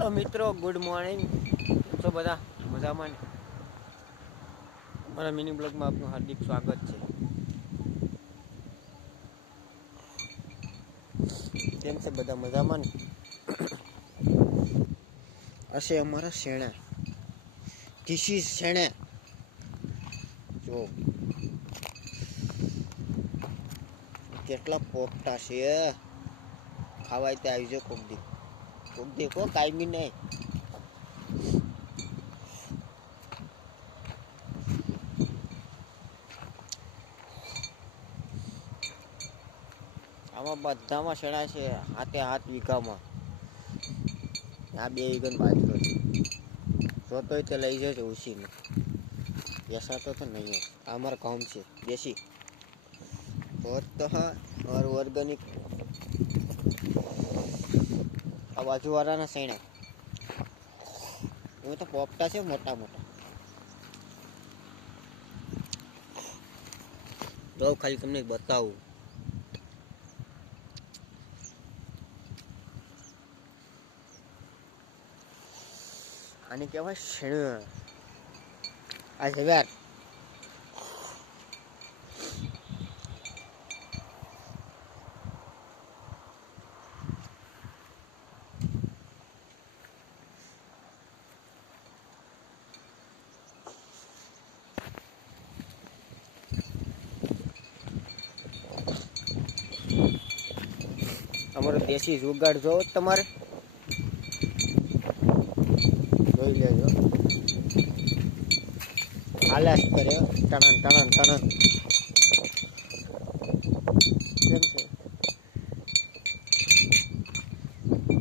Hello મિત્રો, good morning. તો બધા મજામાં ને? મારા મિની બ્લોગમાં આપનું હાર્દિક સ્વાગત છે. કેમ છે બધા મજામાં ને? હશે અમારા શેણા. This is શેણા. જો કેટલા પોપટા છે. ખાવાય તે આવી જાય કોક દેખો કાયમી નહીં. આમાં બધામાં શેણા છે. હાથ વીઘામાં આ 2 વીઘાનો બાજરો છે. જોતોય તે લઈ જજો ઉછીને. બેસાતો તો નહીં. આ અમારા કામ છે દેશી. તો હા મારું ઓર્ગેનિક. આ બાજુવાળાના શેણા એમાં તો પોપટા છે મોટા મોટા. તો ખાલી તમને બતાવું. આને કહેવાય શેણ. આ છે વ્યાર. અમારો દેશી જુગાડ જોવો તમારે જોઈ લેજો. હાલાશ કરે ટણન ટણન ટણન. કેમ છે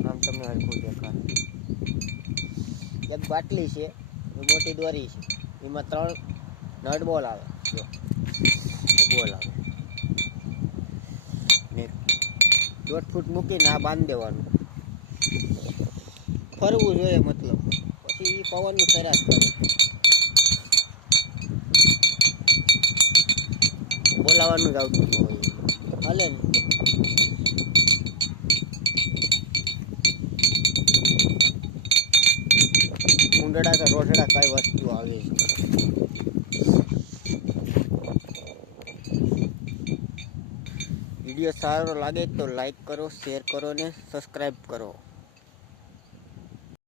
આમ તમને હરખું દેખાય. એક બાટલી છે એ મોટી દોરી છે, એમાં 3 નટ બોલ આવે. જો બોલ આવે ને 1.5 ફૂટ મૂકીને આ બાંધી દેવાનું. ફરવું જોઈએ મતલબ. પછી પવનનું સરાશ કરે. બોલાવાનું જ આવતું ન હોય હાલે ને. ઊંડડા કે રોટડા કઈ વસ્તુ આવે છે. વિડીયો સારો લાગે તો લાઈક કરો, શેર કરો ને સબસ્ક્રાઈબ કરો.